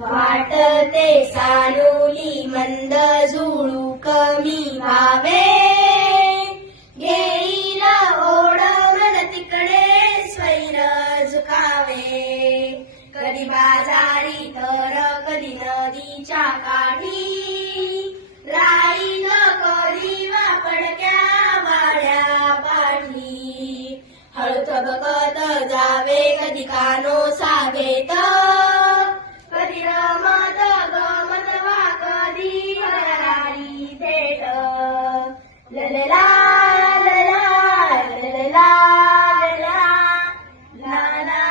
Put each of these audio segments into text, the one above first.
वाटते सानुली मंद झुळू कमी व्हावे, घेईल ओढ मन तिकडे स्वैर झुकावे, कधी बाजारी तर कधी नदीच्या काठी, राहील कधी वापडक्या वाड्या पाठी, हळू थबकत जावे कधी कानो सागेत, कधी रमत गमत वा कधी हरारी थेट, ललला लला ललला लला ला ला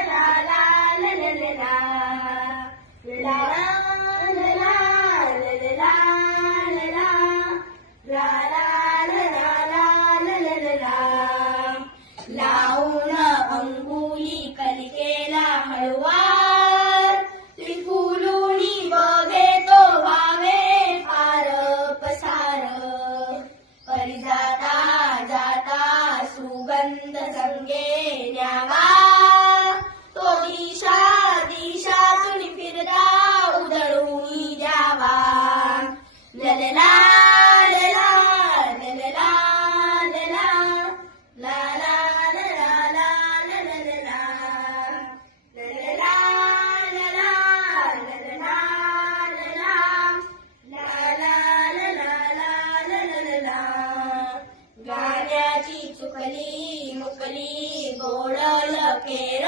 ला ला ललला ला लला ललला लला ला ला ललला, लावून अंगुली कलिकेला हळवार, फुलुनी बघे तो व्हावे फार पसार, परी जाता जाता सुगंध संगे न्यावा, तो दिशा दिशातून फिरता उधळून द्यावा, ललला लला ललला लला ला ला लला ला ललला ललला लला ललला लला ला ला लला ललला, गाण्याची चुकली मुकली गोडल केर,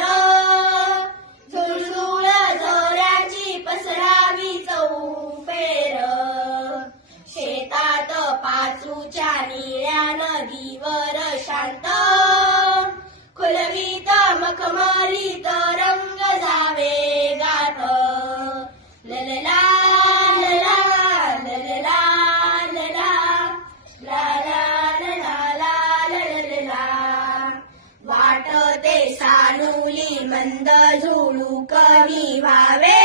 झुळझुळ झोऱ्याची पसरावी चौफेर, शेतात पाचूच्या निळ्या नदीवर शांत, खुलवीत मखमलीत रंग जावे गात, ललला लला ललला लला ला ला लला ललला, वाटते सानुली मंद झुळू कमी व्हावे,